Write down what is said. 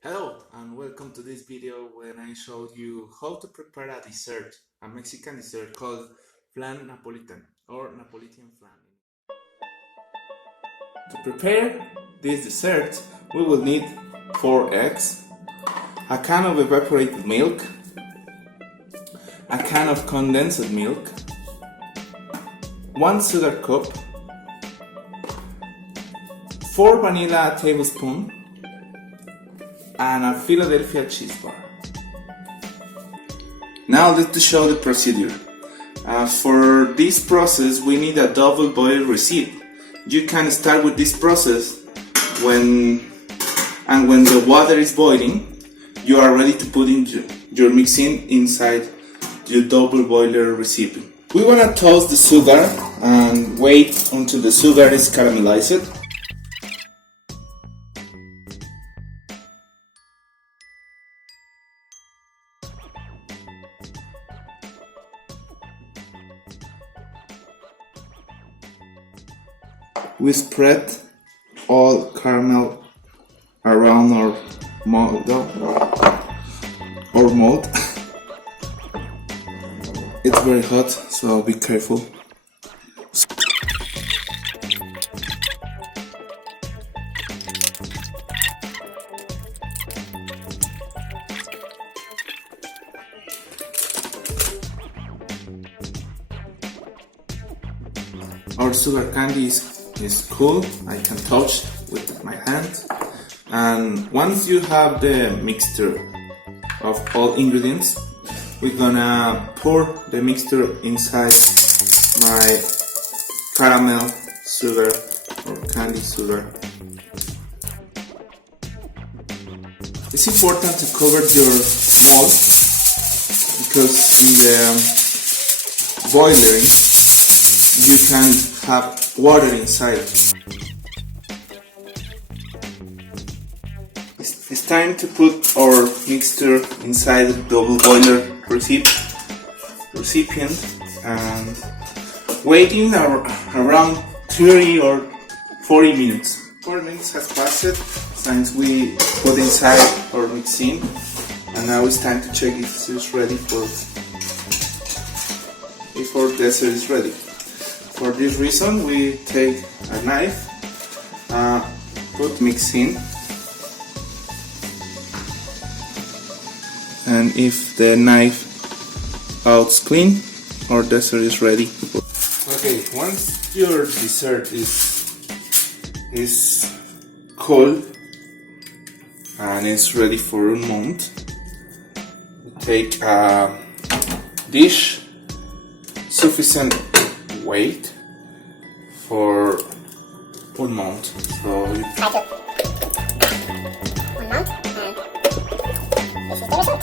Hello and welcome to this video when I showed you how to prepare a dessert, a Mexican dessert called Flan Napolitano or Napolitan flan. To prepare this dessert, we will need 4 eggs, a can of evaporated milk, a can of condensed milk, 1 sugar cup, 4 vanilla tablespoons, and a Philadelphia cheese bar. Now let's show the procedure. For this process we need a double boil recipe. You can start with this process when the water is boiling, you are ready to put in your mixing inside your double boiler recipe. We want to toast the sugar and wait until the sugar is caramelized. We spread all caramel around our mold. It's very hot, so be careful. Our sugar candy is cool. I can touch with my hand, and once you have the mixture of all ingredients, we're gonna pour the mixture inside my caramel sugar or candy sugar. It's important to cover your mold because in the boiling you can have water inside. It's time to put our mixture inside the double boiler recipient and waiting around 30 or 40 minutes. 4 minutes has passed since we put inside our mixing, and now it's time to check if it's ready if our dessert is ready. For this reason, we take a knife, put mix in, and if the knife out's clean, our dessert is ready. Okay, once your dessert is cold and it's ready for a month, you take a dish sufficient weight for 1 month. So I took 1 month, and this is the result.